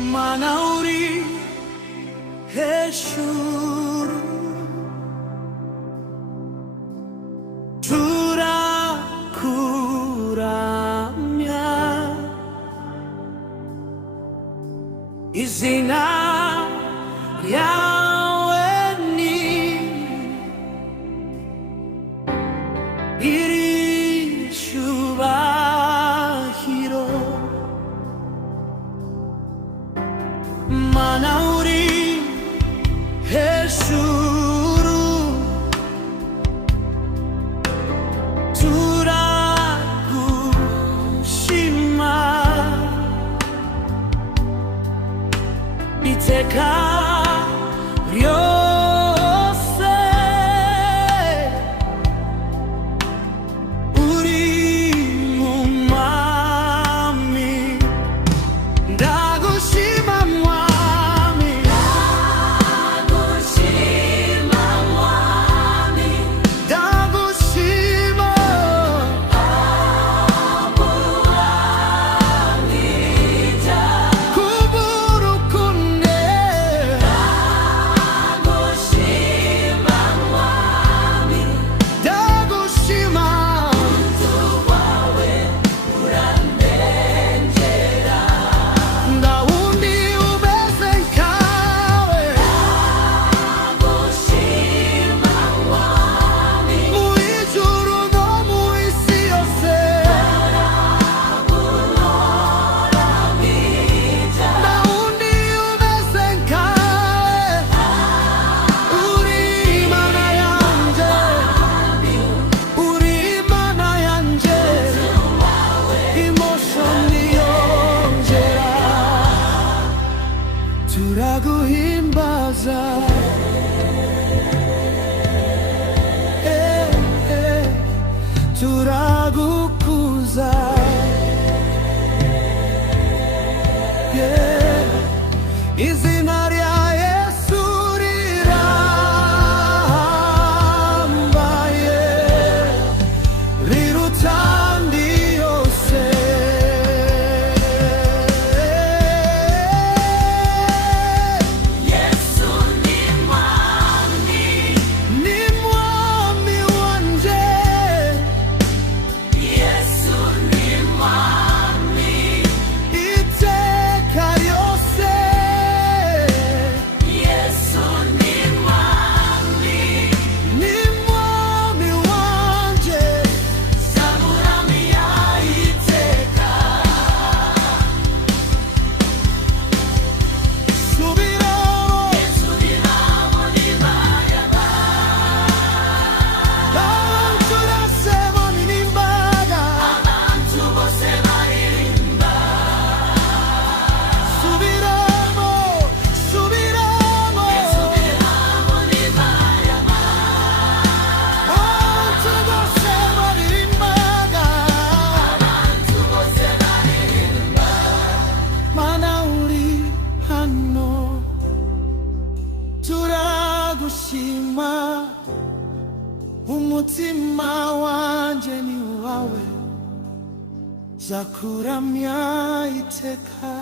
Mana uri hejuru, turakuramya izina ryawe ni iry'icyubahiro. Mana uri hejuru, turagushima iteka ryose. Uri umwami, ndagushima mwami, ndagushima mwami, ndagushima abuhamija kuburukunde, ndagushima mwami, ndagushima utu wawe urandengera. Ndawundi umeze nkawe, ndagushima mwami, mu ijuru no mu isi yose, ndaguhamija. Ndawundi umeze nkawe, uri Imana yanje, uri Imana yanje, emotion yongera, turaguhimbaza, turagukuza, izina rya Yesu rirambaye, riruta andi yose. Yesu ni mwami, ni mwami wanje. Yesu ni mwami iteka ryose. Yesu ni mwami, ni mwami wanje, samuramia iteka. Subiramo, subiramo ni mayaba, abantu nasema nilimbaga, abantu bose baririmba. Subiramo, subiramo, subiramo ni mayaba, abantu bose baririmbaga, abantu bose baririmba. Mana uri hano, turagushima, umutima wanje ni wawe, zakuramya iteka.